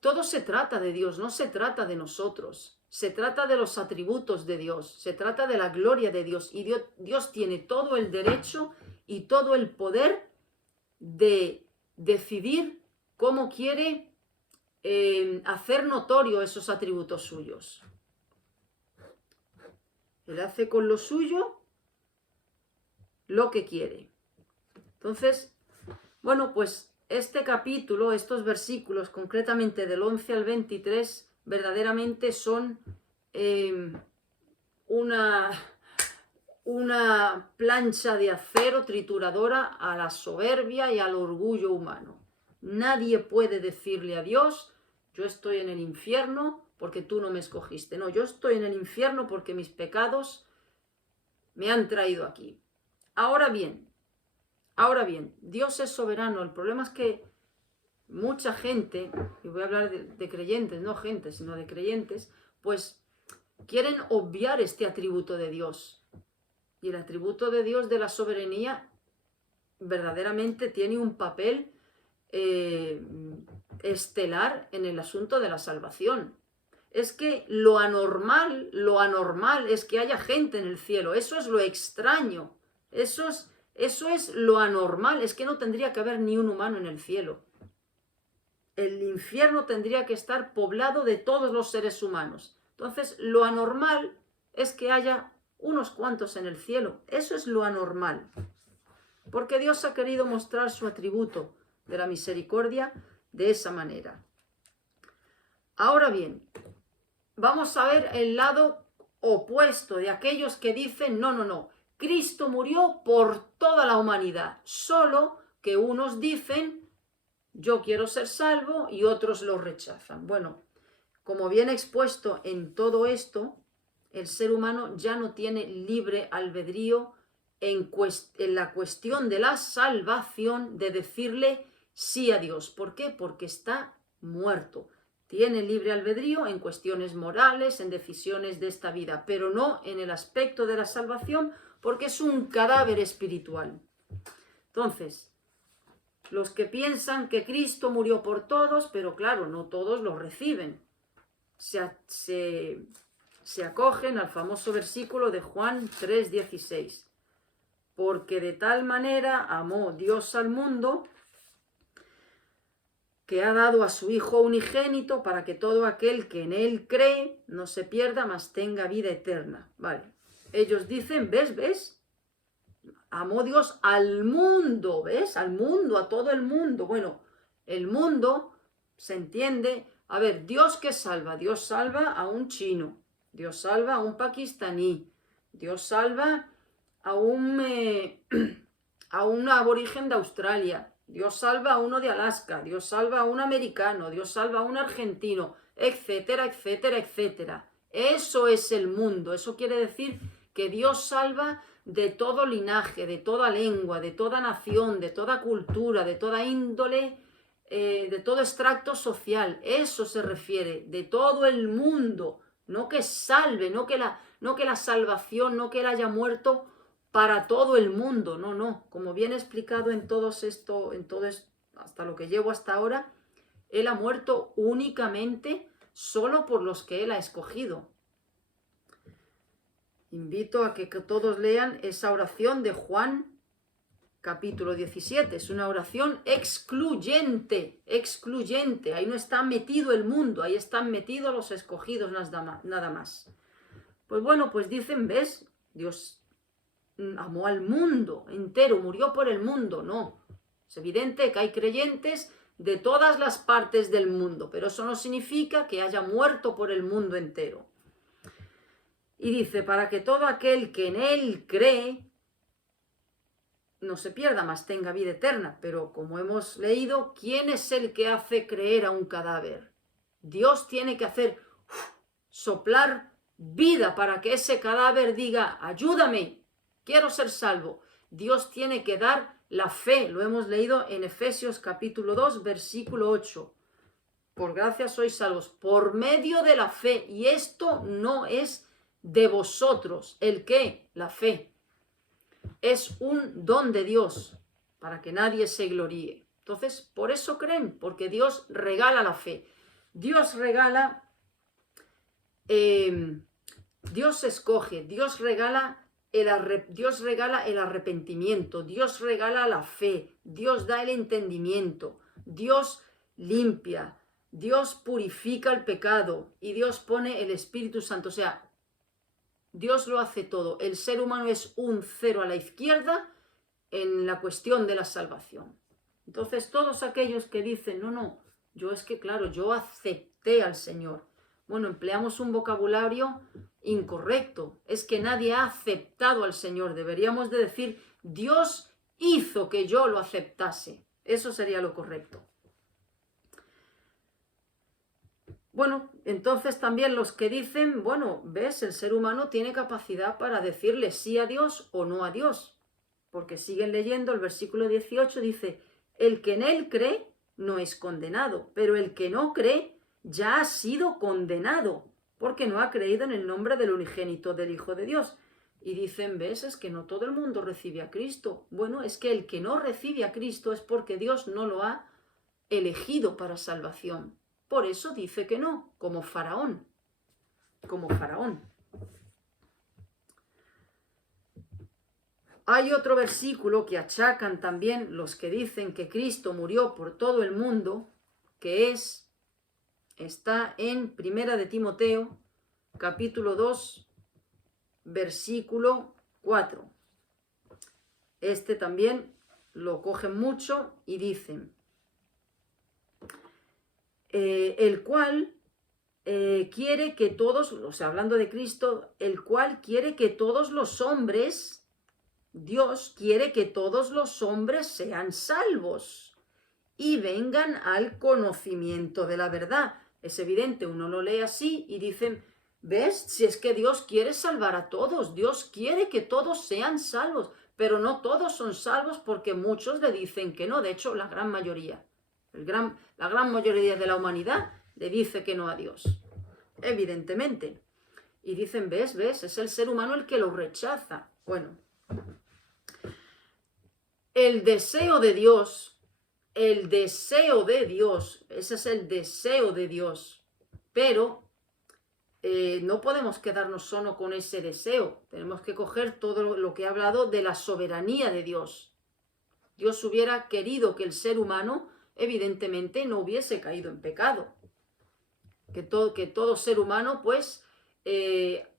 todo se trata de Dios, no se trata de nosotros. Se trata de los atributos de Dios, se trata de la gloria de Dios. Y Dios tiene todo el derecho y todo el poder de decidir cómo quiere hacer notorio esos atributos suyos. Él hace con lo suyo lo que quiere. Entonces, bueno, pues este capítulo, estos versículos, concretamente del 11 al 23, verdaderamente son una plancha de acero trituradora a la soberbia y al orgullo humano. Nadie puede decirle a Dios, yo estoy en el infierno porque tú no me escogiste. No, yo estoy en el infierno porque mis pecados me han traído aquí. Ahora bien, Dios es soberano. El problema es que mucha gente, y voy a hablar de creyentes, no gente, sino de creyentes, pues quieren obviar este atributo de Dios. Y el atributo de Dios de la soberanía verdaderamente tiene un papel estelar en el asunto de la salvación. Es que lo anormal es que haya gente en el cielo. Eso es lo extraño. Eso es lo anormal. Es que no tendría que haber ni un humano en el cielo. El infierno tendría que estar poblado de todos los seres humanos. Entonces, lo anormal es que haya unos cuantos en el cielo. Eso es lo anormal. Porque Dios ha querido mostrar su atributo de la misericordia de esa manera. Ahora bien, vamos a ver el lado opuesto de aquellos que dicen, no, Cristo murió por toda la humanidad, solo que unos dicen, yo quiero ser salvo, y otros lo rechazan. Bueno, como viene expuesto en todo esto, el ser humano ya no tiene libre albedrío en la cuestión de la salvación, de decirle sí a Dios. ¿Por qué? Porque está muerto. Tiene libre albedrío en cuestiones morales, en decisiones de esta vida, pero no en el aspecto de la salvación, porque es un cadáver espiritual. Entonces, los que piensan que Cristo murió por todos, pero claro, no todos lo reciben, se acogen al famoso versículo de Juan 3:16. Porque de tal manera amó Dios al mundo que ha dado a su Hijo unigénito para que todo aquel que en Él cree no se pierda, mas tenga vida eterna. Vale. Ellos dicen, ¿ves? Amó Dios al mundo, ¿ves? Al mundo, a todo el mundo. Bueno, el mundo se entiende. A ver, ¿Dios qué salva? Dios salva a un chino, Dios salva a un pakistaní, Dios salva a un aborigen de Australia, Dios salva a uno de Alaska, Dios salva a un americano, Dios salva a un argentino, etcétera, etcétera, etcétera. Eso es el mundo. Eso quiere decir que Dios salva de todo linaje, de toda lengua, de toda nación, de toda cultura, de toda índole, de todo extracto social. Eso se refiere, de todo el mundo. No que salve, no que la salvación, no que Él haya muerto para todo el mundo. No. Como viene explicado en todo esto, hasta lo que llevo hasta ahora, Él ha muerto únicamente solo por los que Él ha escogido. Invito a que todos lean esa oración de Juan, capítulo 17. Es una oración excluyente. Ahí no está metido el mundo, ahí están metidos los escogidos nada más. Pues bueno, pues dicen, ¿ves? Dios amó al mundo entero, murió por el mundo. No, es evidente que hay creyentes de todas las partes del mundo, pero eso no significa que haya muerto por el mundo entero. Y dice, para que todo aquel que en Él cree no se pierda, mas tenga vida eterna. Pero como hemos leído, ¿quién es el que hace creer a un cadáver? Dios tiene que hacer soplar vida para que ese cadáver diga, ayúdame, quiero ser salvo. Dios tiene que dar la fe. Lo hemos leído en Efesios capítulo 2, versículo 8. Por gracia sois salvos, por medio de la fe. Y esto no es de vosotros. ¿El qué? La fe. Es un don de Dios para que nadie se gloríe. Entonces, por eso creen, porque Dios regala la fe. Dios regala, Dios escoge, Dios regala el arrepentimiento, Dios regala la fe, Dios da el entendimiento, Dios limpia, Dios purifica el pecado y Dios pone el Espíritu Santo. O sea, Dios lo hace todo. El ser humano es un cero a la izquierda en la cuestión de la salvación. Entonces, todos aquellos que dicen, no, yo acepté al Señor. Bueno, empleamos un vocabulario incorrecto. Es que nadie ha aceptado al Señor. Deberíamos de decir, Dios hizo que yo lo aceptase. Eso sería lo correcto. Bueno, entonces también los que dicen, bueno, ves, el ser humano tiene capacidad para decirle sí a Dios o no a Dios, porque siguen leyendo el versículo 18, dice, el que en él cree no es condenado, pero el que no cree ya ha sido condenado, porque no ha creído en el nombre del unigénito del Hijo de Dios. Y dicen, ves, es que no todo el mundo recibe a Cristo. Bueno, es que el que no recibe a Cristo es porque Dios no lo ha elegido para salvación. Por eso dice que no, como Faraón. Como Faraón. Hay otro versículo que achacan también los que dicen que Cristo murió por todo el mundo, que está en Primera de Timoteo, capítulo 2, versículo 4. Este también lo cogen mucho y dicen, el cual quiere que todos, o sea, hablando de Cristo, el cual quiere que todos los hombres, Dios quiere que todos los hombres sean salvos y vengan al conocimiento de la verdad. Es evidente, uno lo lee así y dicen, ¿ves? Si es que Dios quiere salvar a todos, Dios quiere que todos sean salvos, pero no todos son salvos porque muchos le dicen que no, de hecho la gran mayoría. La gran mayoría de la humanidad le dice que no a Dios, evidentemente. Y dicen, ves, es el ser humano el que lo rechaza. Bueno, el deseo de Dios, ese es el deseo de Dios, pero no podemos quedarnos solo con ese deseo, tenemos que coger todo lo que he hablado de la soberanía de Dios. Dios hubiera querido que el ser humano evidentemente no hubiese caído en pecado. Que todo ser humano, pues,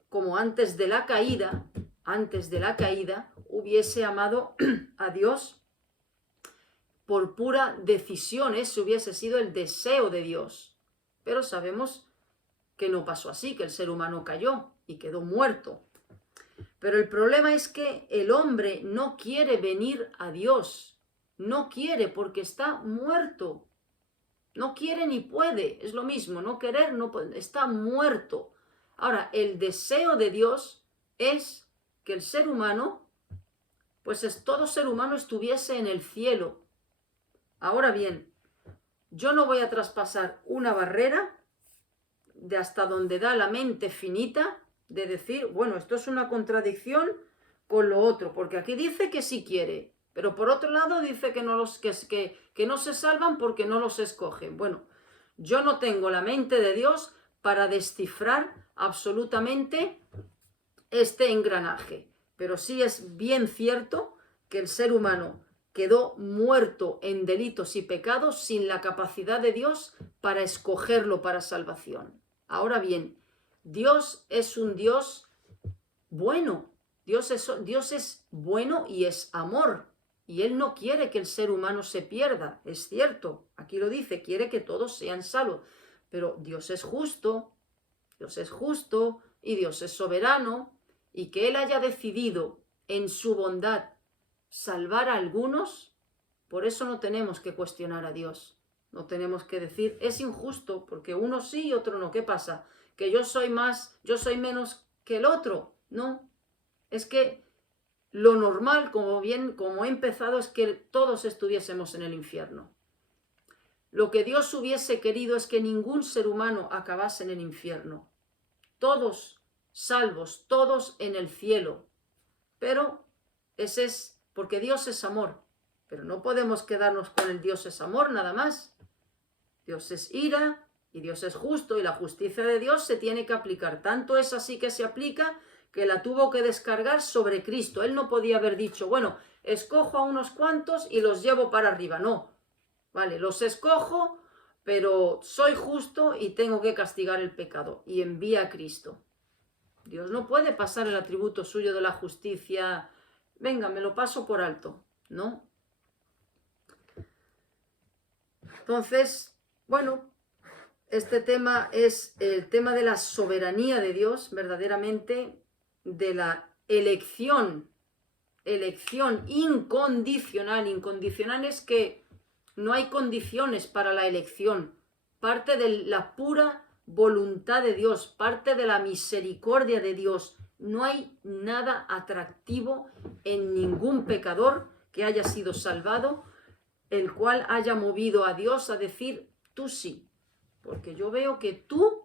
como antes de la caída, hubiese amado a Dios por pura decisión, ese hubiese sido el deseo de Dios. Pero sabemos que no pasó así, que el ser humano cayó y quedó muerto. Pero el problema es que el hombre no quiere venir a Dios. No quiere porque está muerto. No quiere ni puede. Es lo mismo, no querer, no puede. Está muerto. Ahora, el deseo de Dios es que el ser humano, pues todo ser humano estuviese en el cielo. Ahora bien, yo no voy a traspasar una barrera de hasta donde da la mente finita de decir, bueno, esto es una contradicción con lo otro, porque aquí dice que sí quiere, pero por otro lado dice que no se salvan porque no los escogen. Bueno, yo no tengo la mente de Dios para descifrar absolutamente este engranaje, pero sí es bien cierto que el ser humano quedó muerto en delitos y pecados sin la capacidad de Dios para escogerlo para salvación. Ahora bien, Dios es un Dios bueno. Dios es bueno y es amor. Y Él no quiere que el ser humano se pierda. Es cierto, aquí lo dice, quiere que todos sean salvos. Pero Dios es justo y Dios es soberano. Y que Él haya decidido en su bondad salvar a algunos, por eso no tenemos que cuestionar a Dios. No tenemos que decir, es injusto, porque uno sí y otro no. ¿Qué pasa? ¿Que yo soy menos que el otro? No. Es que lo normal, como he empezado, es que todos estuviésemos en el infierno. Lo que Dios hubiese querido es que ningún ser humano acabase en el infierno. Todos salvos, todos en el cielo. Pero ese es porque Dios es amor. Pero no podemos quedarnos con el Dios es amor nada más. Dios es ira y Dios es justo y la justicia de Dios se tiene que aplicar. Tanto es así que se aplica que la tuvo que descargar sobre Cristo. Él no podía haber dicho, bueno, escojo a unos cuantos y los llevo para arriba. No, vale, los escojo, pero soy justo y tengo que castigar el pecado. Y envía a Cristo. Dios no puede pasar el atributo suyo de la justicia. Venga, me lo paso por alto. No. Entonces, bueno, este tema es el tema de la soberanía de Dios, verdaderamente, de la elección incondicional. Incondicional es que no hay condiciones para la elección. Parte de la pura voluntad de Dios, parte de la misericordia de Dios. No hay nada atractivo en ningún pecador que haya sido salvado, el cual haya movido a Dios a decir, tú sí, porque yo veo que tú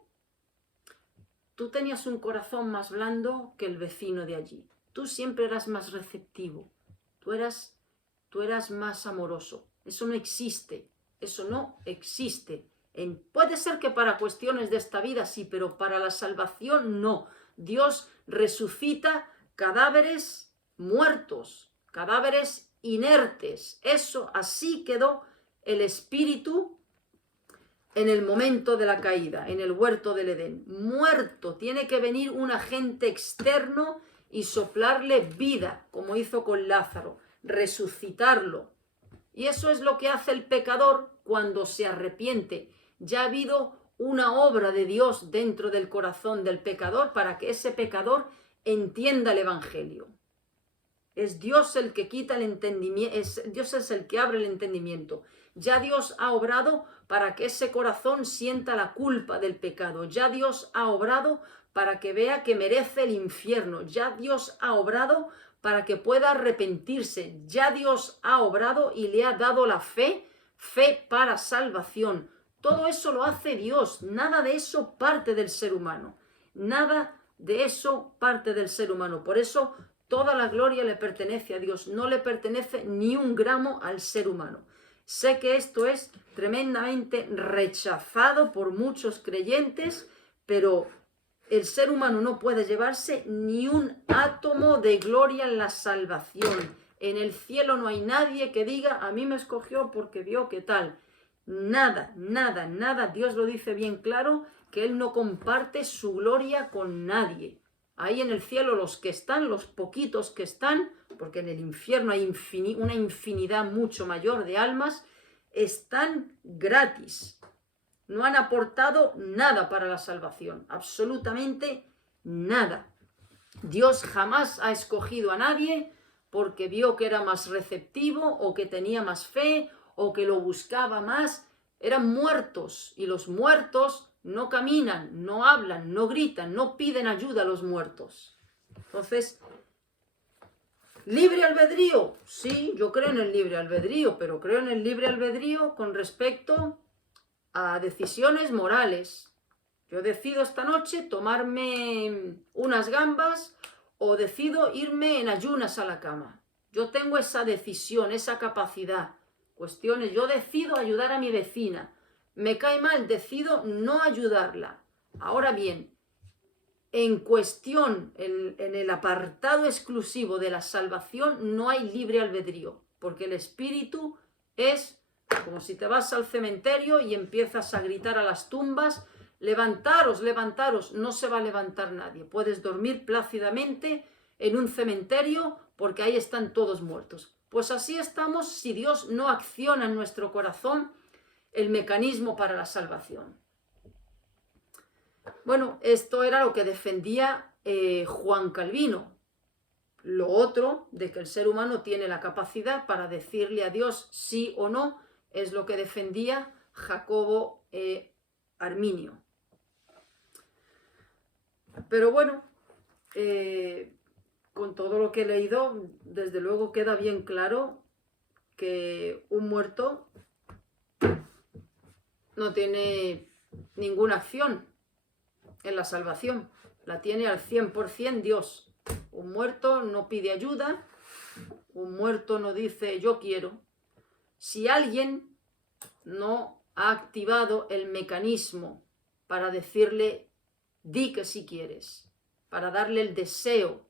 tenías un corazón más blando que el vecino de allí. Tú siempre eras más receptivo, tú eras más amoroso. Eso no existe, eso no existe. Puede ser que para cuestiones de esta vida sí, pero para la salvación no. Dios resucita cadáveres muertos, cadáveres inertes. Eso, así quedó el espíritu en el momento de la caída, en el huerto del Edén. Muerto, tiene que venir un agente externo y soplarle vida, como hizo con Lázaro, resucitarlo. Y eso es lo que hace el pecador cuando se arrepiente. Ya ha habido una obra de Dios dentro del corazón del pecador para que ese pecador entienda el Evangelio. Es Dios el que quita el entendimiento, Dios es el que abre el entendimiento. Ya Dios ha obrado para que ese corazón sienta la culpa del pecado. Ya Dios ha obrado para que vea que merece el infierno. Ya Dios ha obrado para que pueda arrepentirse. Ya Dios ha obrado y le ha dado la fe para salvación. Todo eso lo hace Dios. Nada de eso parte del ser humano. Nada de eso parte del ser humano. Por eso toda la gloria le pertenece a Dios. No le pertenece ni un gramo al ser humano. Sé que esto es tremendamente rechazado por muchos creyentes, pero el ser humano no puede llevarse ni un átomo de gloria en la salvación. En el cielo no hay nadie que diga, a mí me escogió porque vio qué tal. Nada, nada, nada. Dios lo dice bien claro, que Él no comparte su gloria con nadie. Ahí en el cielo los que están, los poquitos que están, porque en el infierno hay una infinidad mucho mayor de almas, están gratis. No han aportado nada para la salvación, absolutamente nada. Dios jamás ha escogido a nadie porque vio que era más receptivo o que tenía más fe o que lo buscaba más. Eran muertos y los muertos no caminan, no hablan, no gritan, no piden ayuda a los muertos. Entonces, ¿libre albedrío? Sí, yo creo en el libre albedrío, pero creo en el libre albedrío con respecto a decisiones morales. Yo decido esta noche tomarme unas gambas o decido irme en ayunas a la cama. Yo tengo esa decisión, esa capacidad. Cuestiones, yo decido ayudar a mi vecina. Me cae mal, decido no ayudarla. Ahora bien, en cuestión, en el apartado exclusivo de la salvación, no hay libre albedrío, porque el espíritu es como si te vas al cementerio y empiezas a gritar a las tumbas, levantaros, levantaros. No se va a levantar nadie. Puedes dormir plácidamente en un cementerio porque ahí están todos muertos. Pues así estamos si Dios no acciona en nuestro corazón el mecanismo para la salvación. Bueno, esto era lo que defendía Juan Calvino. Lo otro, de que el ser humano tiene la capacidad para decirle a Dios sí o no, es lo que defendía Jacobo Arminio. Pero bueno, con todo lo que he leído, desde luego queda bien claro que un muerto no tiene ninguna acción en la salvación. La tiene al 100% Dios. Un muerto no pide ayuda, un muerto no dice yo quiero. Si alguien no ha activado el mecanismo para decirle di que sí quieres, para darle el deseo,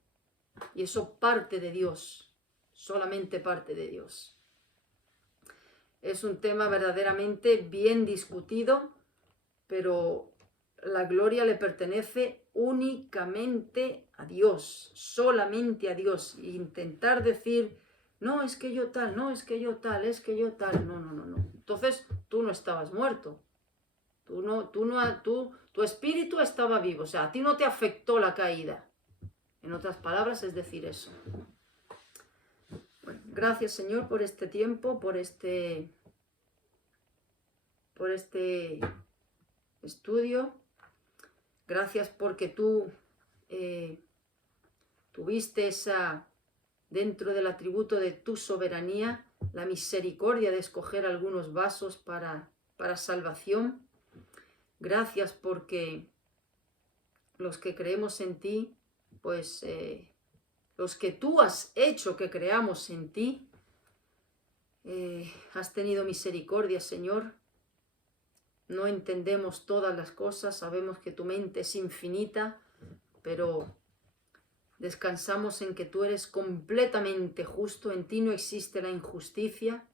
y eso parte de Dios, solamente parte de Dios. Es un tema verdaderamente bien discutido, pero la gloria le pertenece únicamente a Dios, solamente a Dios. E intentar decir, no, es que yo tal, no, es que yo tal, es que yo tal, no. Entonces tú no estabas muerto. Tu espíritu estaba vivo, o sea, a ti no te afectó la caída. En otras palabras, es decir eso. Bueno, gracias Señor por este tiempo, por este estudio. Gracias porque tú tuviste dentro del atributo de tu soberanía, la misericordia de escoger algunos vasos para salvación. Gracias porque los que creemos en ti, pues los que tú has hecho que creamos en ti, has tenido misericordia, Señor. No entendemos todas las cosas, sabemos que tu mente es infinita, pero descansamos en que tú eres completamente justo, en ti no existe la injusticia,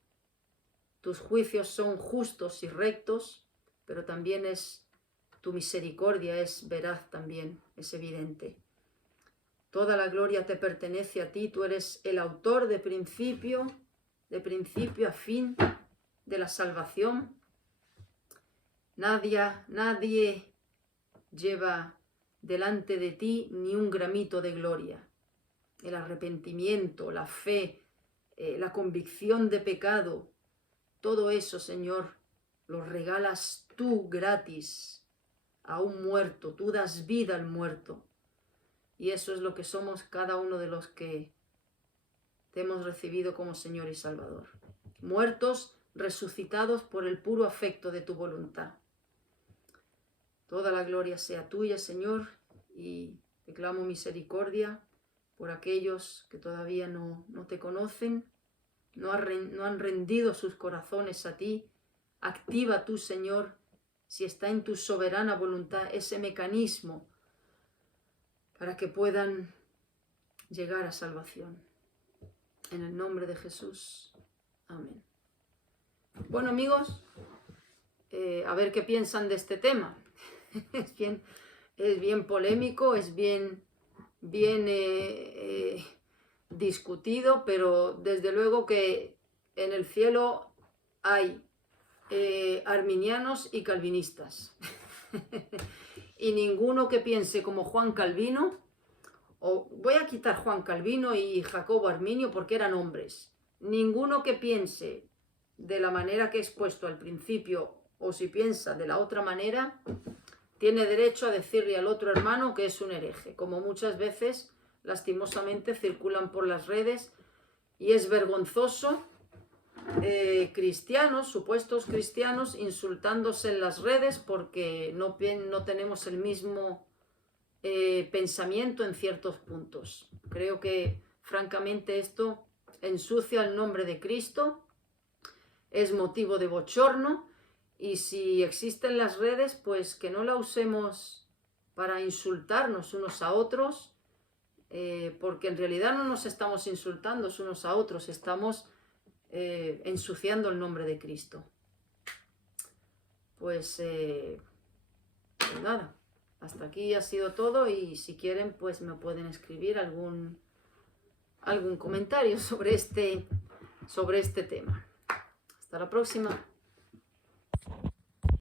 tus juicios son justos y rectos, pero también tu misericordia es veraz también, es evidente. Toda la gloria te pertenece a ti, tú eres el autor de principio a fin de la salvación. Nadie lleva delante de ti ni un gramito de gloria. El arrepentimiento, la fe, la convicción de pecado, todo eso, Señor, lo regalas tú gratis a un muerto. Tú das vida al muerto. Y eso es lo que somos cada uno de los que te hemos recibido como Señor y Salvador. Muertos, resucitados por el puro afecto de tu voluntad. Toda la gloria sea tuya, Señor, y te clamo misericordia por aquellos que todavía no te conocen, no han rendido sus corazones a ti. Activa tú, Señor, si está en tu soberana voluntad, ese mecanismo para que puedan llegar a salvación. En el nombre de Jesús. Amén. Bueno, amigos, a ver qué piensan de este tema. Es bien polémico, es bien discutido, pero desde luego que en el cielo hay arminianos y calvinistas. Y ninguno que piense como Juan Calvino, o voy a quitar Juan Calvino y Jacobo Arminio porque eran hombres. Ninguno que piense de la manera que he expuesto al principio, o si piensa de la otra manera, tiene derecho a decirle al otro hermano que es un hereje, como muchas veces lastimosamente circulan por las redes, y es vergonzoso cristianos, supuestos cristianos, insultándose en las redes porque no tenemos el mismo pensamiento en ciertos puntos. Creo que francamente esto ensucia el nombre de Cristo, es motivo de bochorno, y si existen las redes, pues que no la usemos para insultarnos unos a otros, porque en realidad no nos estamos insultando unos a otros, estamos ensuciando el nombre de Cristo. Pues nada, hasta aquí ha sido todo, y si quieren pues me pueden escribir algún comentario sobre este tema. Hasta la próxima.